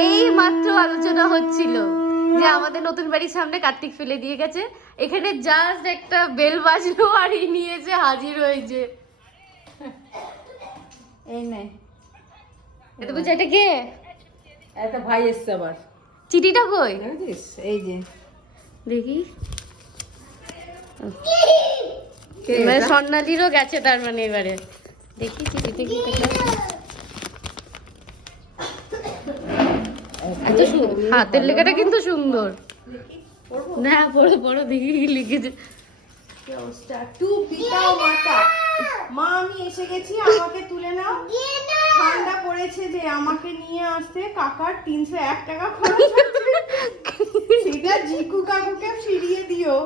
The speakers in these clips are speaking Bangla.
এই মাত্র আলোচনা হচ্ছিল যে আমাদের নতুন বাড়ির সামনে কার্তিক ফেলে দিয়ে গেছে, এখানে জাস্ট একটা বেল বাজলো আর এই নিয়ে এসে হাজির হয়েছে। এই নে, এটা বুঝে এটা কে? একটা ভাই এসছে আবার। চিঠিটা কই দেখছিস? এই যে দেখি, কে মানে এটা? স্বর্ণালীরও গেছে তার মানে এবারে দেখি চিঠিতে কি লেখা। আচ্ছা হাতের লেখাটা কিন্তু সুন্দর। না পড়ো পড়ো দেখি কি লিখেছে। কি অবস্থা? টু পিতা ও মাতা, মা আমি এসে গেছি, আমাকে তুলে নাও। ঠান্ডা পড়েছে যে আমাকে নিয়ে আসতে কাকার 301 টাকা খরচ হচ্ছে। সেটা জিকু কাকুকে ফিরিয়ে দিও।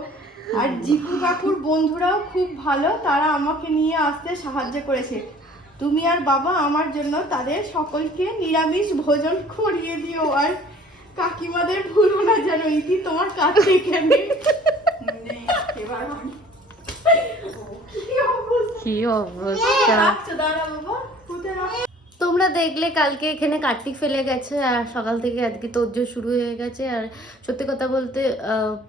আর জিকু কাকুর বন্ধুরাও খুব ভালো, তারা আমাকে নিয়ে আসতে সাহায্য করেছে। তুমি আর বাবা আমার জন্য তাদের সকলকে নিরামিষ ভোজন করিয়ে দিও। আর কাকিমাদের ভুলো না যেন, ইতি তোমার কাছে এখানে। এবার কি অবস্থা! রাখছো, দাঁড়া বাবা, কোথায় রাখ? তোমরা দেখলে কালকে এখানে কার্তিক ফেলে গেছে আর সকাল থেকে আজকে তোড়জোড় শুরু হয়ে গেছে। আর সত্যি কথা বলতে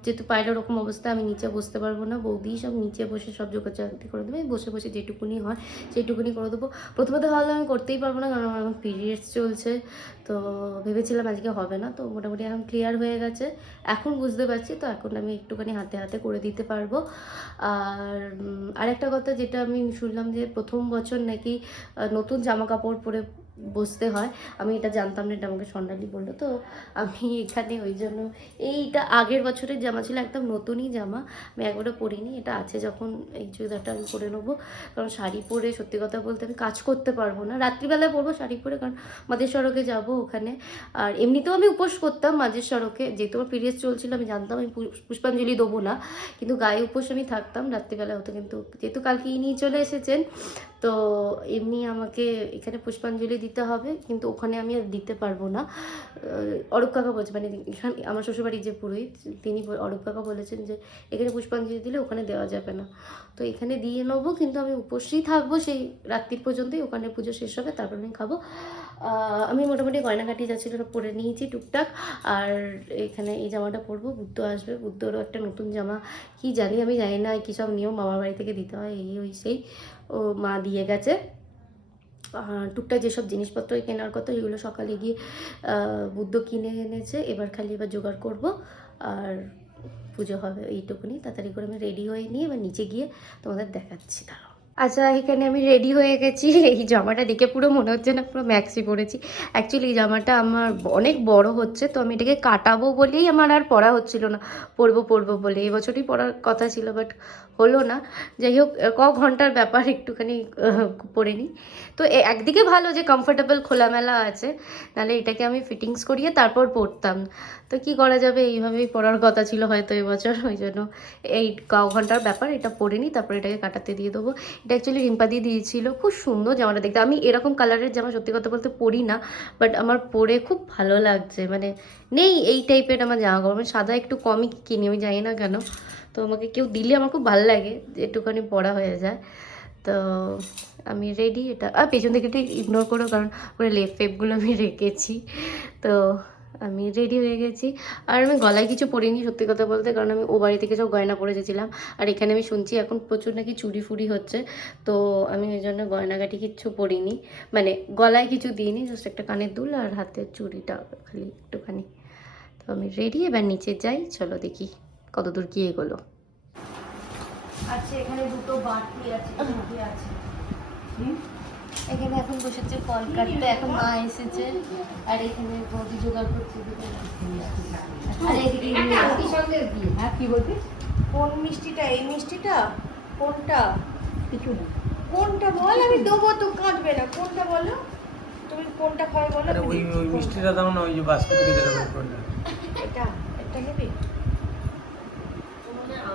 যেহেতু পায়ের ওরকম অবস্থা, আমি নিচে বসতে পারবো না, বৌদি সব নিচে বসে সব জোগাড় করে দেবে, বসে বসে যেটুকুনি হয় সেইটুকুনি করে দেবো। প্রথমে তো ভাবলাম আমি করতেই পারবো না, কারণ আমার এখন পিরিয়ডস চলছে, তো ভেবেছিলাম আজকে হবে না। তো মোটামুটি এখন ক্লিয়ার হয়ে গেছে, এখন বুঝতে পারছি, তো এখন আমি একটুখানি হাতে হাতে করে দিতে পারবো। আর আরেকটা কথা যেটা আমি শুনলাম যে প্রথম বছর নাকি নতুন জামা কাপড় পরে বসতে হয়, আমি এটা জানতাম না, এটা আমাকে স্বর্ণালী বললো। তো আমি এখানে ওই জন্য, এইটা আগের বছরের জামা ছিল, একদম নতুনই জামা, আমি একবারও পরিনি, এটা আছে যখন এই চুড়িদারটা আমি পরে নেবো। কারণ শাড়ি পরে সত্যি কথা বলতে আমি কাজ করতে পারবো না, রাত্রিবেলায় পরবো শাড়ি পরে, কারণ মাঝের সড়কে যাবো ওখানে। আর এমনিতেও আমি উপোস করতাম মাঝের সড়কে, যেহেতু আমার পিরিয়ডস চলছিল, আমি জানতাম আমি পুষ্পাঞ্জলি দেবো না, কিন্তু গায়ে উপোস আমি থাকতাম, রাত্রিবেলা হতো। কিন্তু যেহেতু কালকে নিয়ে চলে এসেছেন, তো এমনি আমাকে এখানে পুষ্পাঞ্জলি দিতে হবে, কিন্তু ওখানে আমি আর দিতে পারবো না। অরূপ কাকা বলছে, মানে এখানে আমার শ্বশুরবাড়ির যে পুরোহিত, তিনি অরূপ কাকা বলেছেন যে এখানে পুষ্পাঞ্জলি দিলে ওখানে দেওয়া যাবে না, তো এখানে দিয়ে নেবো, কিন্তু আমি উপোসই থাকবো সেই রাত্রির পর্যন্তই, ওখানে পুজো শেষ হবে তারপর আমি খাবো। আমি মোটামুটি গয়নাঘাটি যাচ্ছিল পরে নিয়েছি টুকটাক। আর এখানে এই জামাটা পরবো, বুদ্ধ আসবে, বুদ্ধরও একটা নতুন জামা কি জানি, আমি জানি না কী সব নিয়ম মামার বাড়ি থেকে দিতে হয়, এই ওই সেই ও মা দিয়ে গেছে। টুকটাক যেসব জিনিসপত্র কেনার কথা সেগুলো সকালে গিয়ে বুদ্ধ কিনে এনেছে, এবার খালি এবার জোগাড় করব আর পুজো হবে, এইটুকুনি। তাড়াতাড়ি করে আমি রেডি হয়ে নিয়ে এবার নিচে গিয়ে তোমাদের দেখাচ্ছি, দাঁড়াও। আচ্ছা এখানে আমি রেডি হয়ে গেছি, এই জামাটা দেখে পুরো মনে হচ্ছে না পুরো ম্যাক্সি পরেছি। অ্যাকচুয়ালি এই জামাটা আমার অনেক বড় হচ্ছে, তো আমি এটাকে কাটাবো বলেই আমার আর পরা হচ্ছিল না, পরবো বলে এই বছরই পরার কথা ছিল, বাট হলো না। যাই হোক, ঘন্টার ব্যাপার, একটুখানি পরে নিই। তো একদিকে ভালো যে কমফোর্টেবল খোলামেলা আছে, নাহলে এটাকে আমি ফিটিংস করিয়ে তারপর পরতাম। তো কি করা যাবে, এইভাবেই পরার কথা ছিল হয়তো এবছর, ওই জন্য এই ঘন্টার ব্যাপার, এটা পরে নিই, তারপর এটাকে কাটাতে দিয়ে দেবো। এটা অ্যাকচুয়ালি রিম্পাদি দিয়েছিল, খুব সুন্দর জামাটা দেখতে। আমি এরকম কালারের জামা সত্যি কথা বলতে পরি না, বাট আমার পরে খুব ভালো লাগছে, মানে নেই এই টাইপের আমার জামা কাপড়, আমি সাদা একটু কমই কিনি, আমি জানি না কেন, তো আমাকে কেউ দিলে আমার খুব ভালো লাগে, একটুখানি পরা হয়ে যায়। তো আমি রেডি, এটা আর পেছন থেকে একটু ইগনোর করো, কারণ পুরো লেপ ফেপগুলো আমি রেখেছি। তো আমি রেডি হয়ে গেছি, আর আমি গলায় কিছু পরিনি সত্যি কথা বলতে, কারণ আমি ও বাড়ি থেকে সব গয়না পরে গেছিলাম। আর এখানে আমি শুনছি এখন প্রচুর নাকি চুরি ফুরি হচ্ছে, তো আমি ওই জন্য গয়নাগাটি কিচ্ছু পরিনি, মানে গলায় কিছু দিইনি, জাস্ট একটা কানের দুল আর হাতের চুড়িটা খালি একটুখানি। তো আমি রেডি, এবার নিচে যাই, চলো দেখি কত দূর কি এগোলো। আচ্ছা এখানে দুটো বাটি আছে, এখানে এখন বসেছে ফল কাটতে, এখন মা এসেছে, আর এখানে বৌদি জোগাড় করছে। হ্যাঁ কি বলছিস? কোন মিষ্টিটা? এই মিষ্টিটা কোনটা? কিছু না, কোনটা বল, আমি দেবো তো, কাঁদবে না, কোনটা বলো তুমি, কোনটা খাবে বলো। আরে ওই মিষ্টিটা দাও না, ওই যে বাস্কেট থেকে যেটা বের করলে। এটা এটা নেবে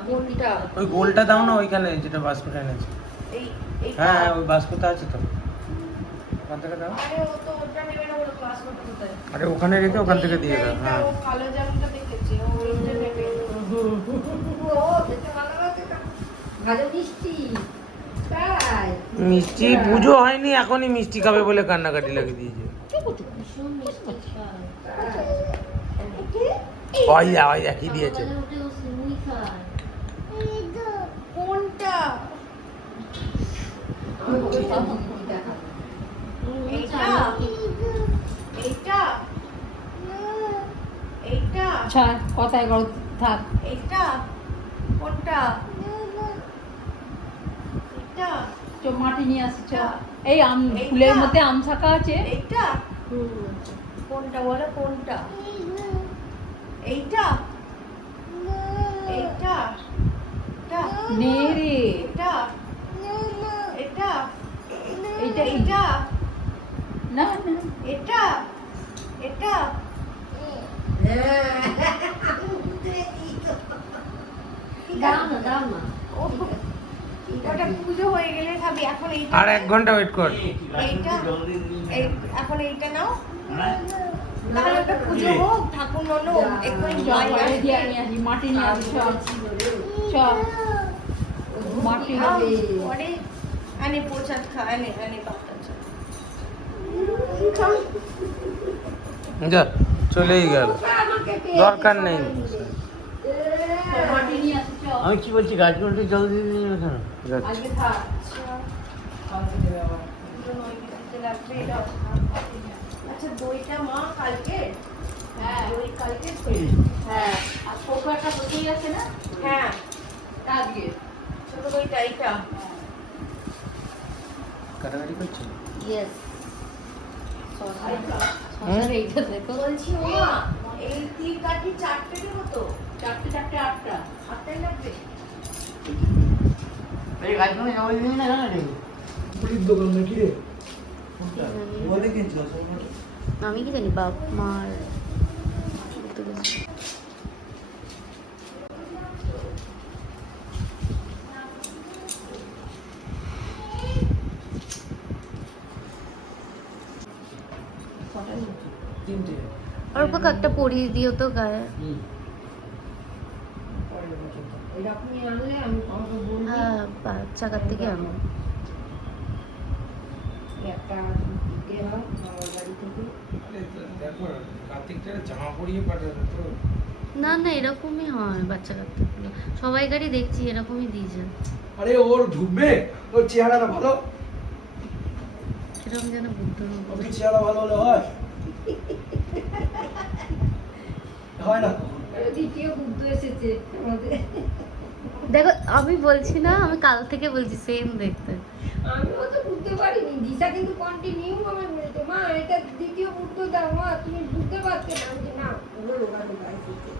কোনটা? ওই গোলটা দাও না, ওইখানে যেটা বাস্কেট এনেছে। এই হ্যাঁ ওই বাস্কেটটা আছে তো, ওখান থেকে দাও। আরে ও তো ওটা নেবে না, বলো ক্লাস করতে কোথায়? আরে ওখানে রেখে ওখান থেকে দিয়ে দাও। হ্যাঁ ও কালো জামটা দেখেছে, ও ওইটা নেবে। ও যেতে ভালো লাগে না, ভালো মিষ্টি তাই। মিষ্টি পুজো হয়নি, এখনই মিষ্টি খাবে বলে কান্নাকাটি লাগিয়ে দিয়েছে। কি করছিস? ভীষণ মিষ্টি খায়। ওই কি দিয়েছে সকালে উঠে ও সিমুই খায়। কোনটা? এইটা? এইটা? এইটা? ছাড় কথায় গড় থাক। এইটা? কোনটা? এইটা? চ মাটি নিয়ে আসছি চ। এই আম এইটা? ফুলের মধ্যে আম শাখা আছে। এইটা? কোনটা বলো কোনটা? এইটা? এইটা? এটা? নে রে এটা? এটা? এইটা কি? এইটা? না না এটা? এটা? দাও না দাও না। ওটা পুজো হয়ে গেলে খাবি। এখন এইটা আর 1 ঘন্টা ওয়েট কর এইটা এখন এইটা নাও। তাহলে ওটা পুজো হোক, ঠাকুর ননো এক্ষুনি চ জয় বাইরে আসবে। দিয়ে নিয়ে আসি মাটি নিয়ে আসি চ চ মাটি পরে আনে প্রসাদ খা, আনে আনে বাচ্চা যা চলেই গেল দরকার নেই মাটি নিয়ে আসি চ আমি কি বলছি গাছগুলোতে জল দিয়ে দিন কেন আজকে থাক আচ্ছা দইটা মা কালকে? হ্যাঁ দই কালকে তো? হ্যাঁ আর কোকো একটা বসেই আছে না হ্যাঁ আজকে ছোট দইটা এইটা। কাটাকাটি করছো ইয়েস। এইটা দেখো। বলছি ওমা এই তিল কাঠি 4টে দেবো তো? চারটে চারটে আটটা 8টাই লাগবে? এই গাছগুলো জল দিন না কেন রে পুলিশ দোকান নাকি রে বলে কিনছো আমি কি জানি বাপ মার বলতে গেছি। তিনটে আর ওকে একটা পরিয়ে দিও তো গায়ে। এরকমই আনলে আমি তোমাকে বলবো হ্যাঁ বাচ্চাকার থেকে আনো। একটা দিতে হয় আমার বাড়ি থেকে দেখো কার্তিকটা জামা পরিয়ে পাঠাবে তো না না এরকমই হয় বাচ্চা কাচ্চাগুলো সবাইকারই দেখছি এরকমই দিয়েছে। আরে ওর ঢুকবে ওর চেহারাটা ভালো সেরকম যেন বুদ্ধর ওর চেহারা ভালো হলে হয় হয় না দ্বিতীয় বুদ্ধ এসেছে আমাদের দেখো আমি বলছি না আমি কাল থেকে বলছি সেম দেখতে। আমিও তো বুঝতে পারিনি দিশা কিন্তু কন্টিনিউ আমার বলতো মা এটা দ্বিতীয় বুদ্ধ দাও মা তুমি বুঝতে পারছো না আমি না পুরো রোগা রোগা এসেছে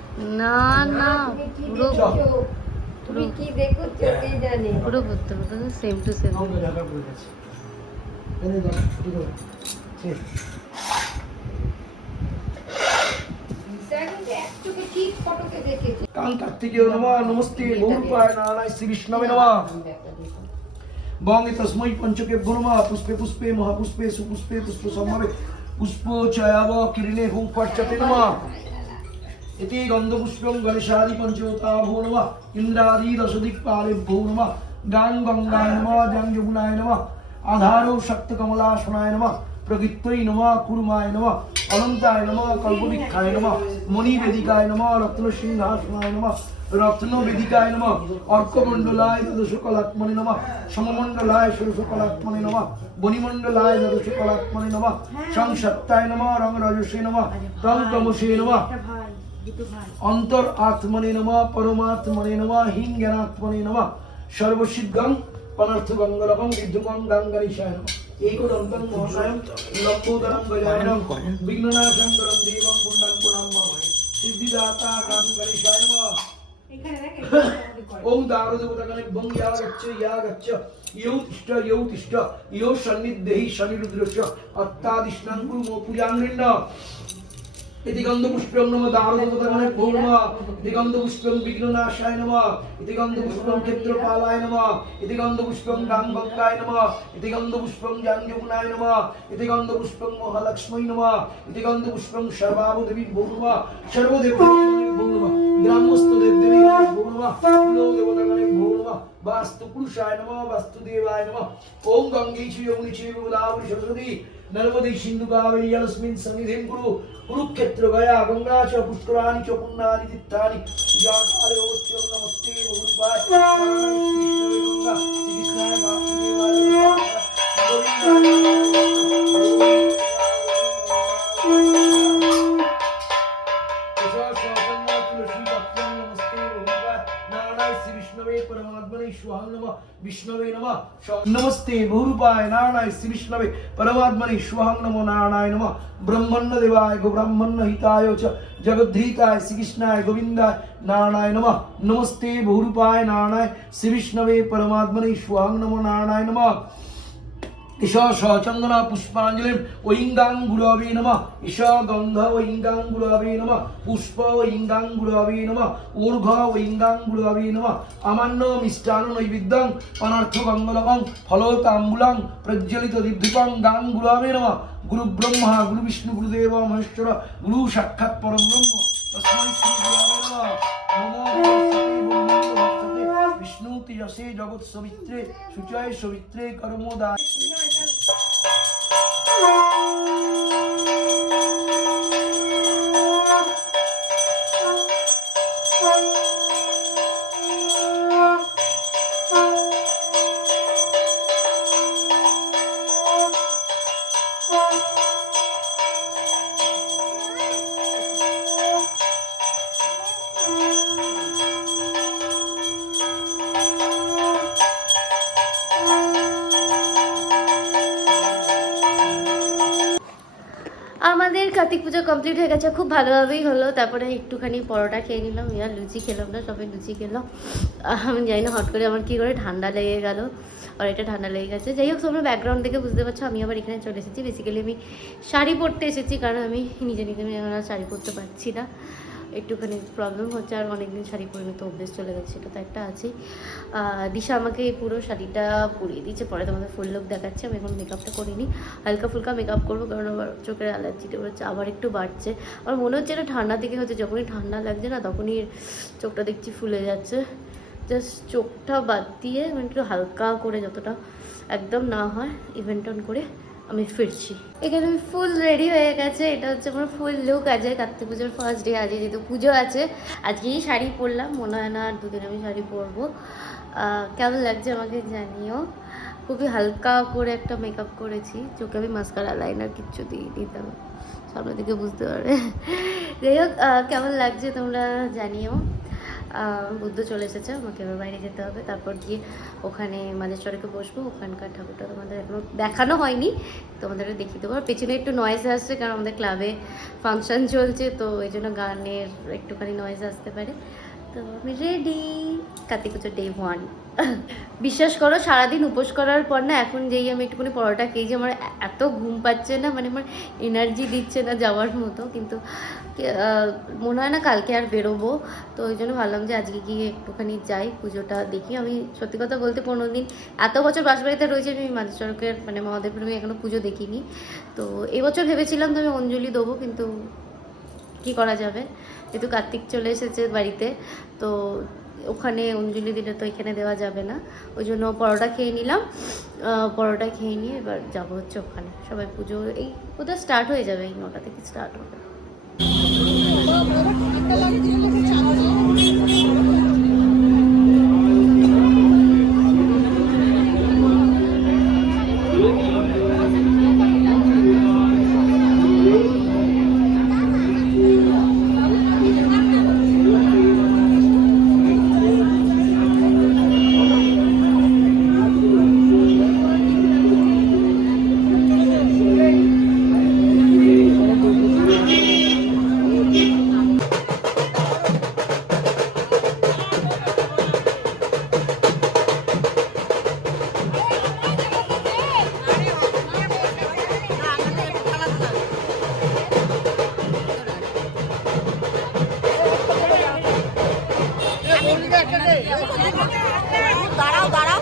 না না তুমি কি পুরো দেখছো তুমি কি দেখছো কে জানে পুরো বুদ্ধ সেম টু সেম। আমাকে ঢাকা পড়ে গেছে এনে দাও ছুটি দাও ঠিক দিশা কিন্তু এক চোখে ঠিক ফটোকে দেখেছে কাল কার্তিকেয় নমঃ নমস্তে গৌরপায় নারায়ণ শ্রী বিষ্ণবে নমঃ বঙ্গে তস্मै পঞ্চকেভ্যো নমঃ পুষ্পে পুষ্পে মহাপুষ্পে সুপুষ্পে পুষ্প সম্ভবে পুষ্প চয়াব কিরণে হুং ফট্টতে নমঃ इति गन्धपुष्पं गणेशादि पञ्चोताभो नमः इन्द्रादि दशदिक्पालेभ्यो नमः गां गङ्गाय नमः जां यमुनाय नमः आधारो शक्तकमलासनाय नमः प्रकृत्यै नमः कुर्माय नमः अनन्ताय नमः कल्पवृक्षाय नमः मणिवेदिकाय नमः रत्नसिंहासनाय नमः रत्नवेदिकाय नमः अर्कमण्डलाय दशकलात्मने नमः सममण्डलाय षोडशकलात्मने नमः वनिमण्डलाय दशकलात्मने नमः संसत्ताय नमः रंगरजसे नमः तमसे नमः अंतर आत्मने नमः परमात्मने नमः हिं ज्ञानात्मने नमः सर्वसिद्धं पनर्थ गंगलकं विद्युकं गंगणेशाय नमः एकदन्तं महाकायं लंबोदरं गजाननं विघ्ननाशं करं देवं पुण्डं पुनः सिद्धिदाता गंगणेशाय नमः ओम दारो देवतागणे बं या गच्छ यो तिष्ठ यो सन्निधेहि शनिरुद्रस्य अत्तादिष्णं कुरु पूजांगृण्ण इति गन्धपुष्पं नमः दारो देवतागणे भौमा इति गन्धपुष्पं विघ्ननाशाय नमः इति गन्धपुष्पं क्षेत्रपालाय नमः इति गन्धपुष्पं गांगंगाय नमः इति गन्धपुष्पं जांजमुनाय नमः इति गन्धपुष्पं महालक्ष्मी नमः इति गन्धपुष्पं सर्वावदेवी भो नमः सर्वदेवी भो नमः ग्रामस्थ देवदेवी भो नमः कुलो देवतागणे भो नमः वास्तु पुरुषाय नमः वास्तु देवाय नमः ओम गंगेचि यमुनेचि गोदावरी सरस्वती नर्मदे सिंधु कावेरी जलस्मिन् सन्निधिं कुरु कुरुक्षेत्र गया गंगा च पुष्कराणि च पुण्यानि तीर्थानि पूजाकाले अवश्यं नमस्ते बहुरूपाय श्री गंगा श्री कृष्णाय वासुदेवाय विष्णवे नमः नमस्ते बहुरूपाय नारायणाय श्री विष्णवे परमात्मने स्वाहं नमो नारायणाय नमः ब्रह्मण्य देवाय गो ब्राह्मण्य हिताय च जगद्धीताय श्री कृष्णाय गोविंदाय नारायणाय नमः नमस्ते बहुरूपाय नारायणाय श्री विष्णवे परमात्मने स्वाहं नमो नारायणाय नमः ईशा चंदना पुष्पांजलिम ओइंगां गुलाबी नमः ईशा गंध ओइंगां गुलाबी नमः पुष्प ओइंगां गुलाबी नमः ऊर्घ ओइंगां गुलाबी नमः अमान्य मिष्टान नैवेद्यं अनर्थ मंगलकं फलोताम्बूलं प्रज्वलित दीप्तिकं गां गुलाबी नमः गुरु ब्रह्मा गुरु विष्णु गुरुदेव महेश्वर गुरु साक्षात् परम ब्रह्म तस्मै श्री गुरवे नमः नमो विष्णु तेजसे जगत सवित्रे शुचय सवित्रे कर्मोदा আমাদের কার্তিক পুজো কমপ্লিট হয়ে গেছে, খুব ভালোভাবেই হলো। তারপরে একটুখানি পরোটা খেয়ে নিলাম, আর লুচি খেলাম না, সবাই লুচি খেলাম। আমি জানি না হট করে আমার কী করে ঠান্ডা লেগে গেল, আর এটা ঠান্ডা লেগে গেছে। যাই হোক, তোমরা ব্যাকগ্রাউন্ড দেখে বুঝতে পারছো আমি আবার এখানে চলে এসেছি। বেসিক্যালি আমি শাড়ি পরতে এসেছি, কারণ আমি নিজে আমি এখন আর শাড়ি পরতে পারছি না, একটুখানি প্রবলেম হচ্ছে। আর অনেকদিন শাড়ি পরে তো অভ্যেস চলে গেছে, সেটা তো একটা আছেই। দিশা আমাকে এই পুরো শাড়িটা পরিয়ে দিচ্ছে, পরে তোমাদের ফুল লুক দেখাচ্ছে। আমি এখন মেকআপটা করিনি, হালকা ফুলকা মেকআপ করবো, কারণ আমার চোখের অ্যালার্জিটা হচ্ছে আবার একটু বাড়ছে। আমার মনে হচ্ছে এটা ঠান্ডা থেকে হচ্ছে, যখনই ঠান্ডা লাগছে না তখনই চোখটা দেখছি ফুলে যাচ্ছে। জাস্ট চোখটা বাদ দিয়ে মানে একটু হালকা করে, যতটা একদম না হয় ইভেন্ট অন করে আমি ফিরছি। এখানে আমি ফুল রেডি হয়ে গেছে, এটা হচ্ছে আমার ফুল লুক। আজ কার্তিক পুজোর ফার্স্ট ডে, আজ যেহেতু পুজো আছে আজকেই শাড়ি পরলাম, মনে হয় না আর দুদিন আমি শাড়ি পরবো। কেমন লাগছে আমাকে জানিও। খুবই হালকা করে একটা মেকআপ করেছি, চোখে আমি মাস্কারা লাইনার কিচ্ছু দিইনি, তবে সামনের দিকে বুঝতে পারবে। যাই হোক, কেমন লাগছে তোমরা জানিও। বুদ্ধ চলে এসেছে, আমাকে এবার বাইরে যেতে হবে, তারপর গিয়ে ওখানে মাঝেশ্বরকে বসবো। ওখানকার ঠাকুরটা তোমাদের এখনও দেখানো হয়নি, তোমাদেরও দেখিয়ে দেবো। আর পেছনে একটু নয়েজ আসছে, কারণ আমাদের ক্লাবে ফাংশন চলছে, তো এই জন্য গানের একটুখানি নয়েজ আসতে পারে। তো আমি রেডি, কার্তিক পুজোর ডে 1। বিশ্বাস করো, সারাদিন উপোস করার পর না, এখন যেই আমি একটুখানি পরোটা খেয়েছি, আমার এত ঘুম পাচ্ছে না, মানে আমার এনার্জি দিচ্ছে না যাওয়ার মতো। কিন্তু মনে হয় না কালকে আর বেরোবো, তো ওই জন্য ভাবলাম যে আজকে গিয়ে একটুখানি যাই, পুজোটা দেখি। আমি সত্যি কথা বলতে 15 দিন এত বছর বাসবাড়িতে রয়েছে, আমি মাঝেশ্বরকের মানে মহাদেবপুরে আমি এখনও পুজো দেখিনি। তো এবছর ভেবেছিলাম তো আমি অঞ্জলি দেবো, কিন্তু কী করা যাবে, যেহেতু কার্তিক চলে এসেছে বাড়িতে, তো ওখানে অঞ্জলি দিলে তো এখানে দেওয়া যাবে না। ওই জন্য পরোটা খেয়ে নিলাম, পরোটা খেয়ে নিয়ে এবার যাবো হচ্ছে ওখানে। সবাই পুজো এই কোথাও স্টার্ট হয়ে যাবে, এই 9টা থেকে স্টার্ট হবে। দাঁড়াও দাঁড়াও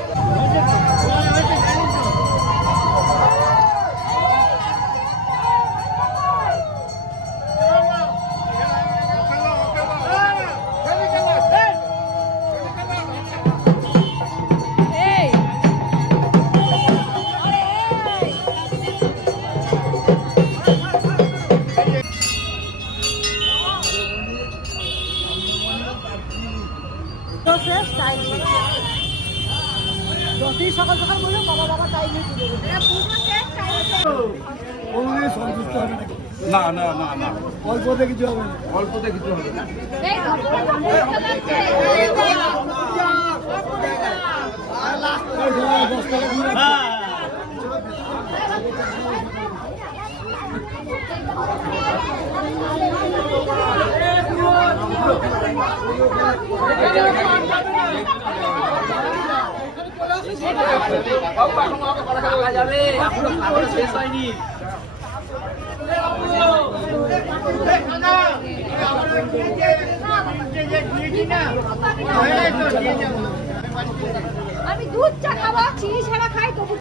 যতই সকাল সকাল বললো বাবা বাবা টাইমে তুলে সন্তুষ্ট হবে নাকি? না না না না, অল্পতে কিছু হবে না। অল্পতে কিছু হবে না। আমি দুধ চা খাবো চিনি ছাড়া খাই তবু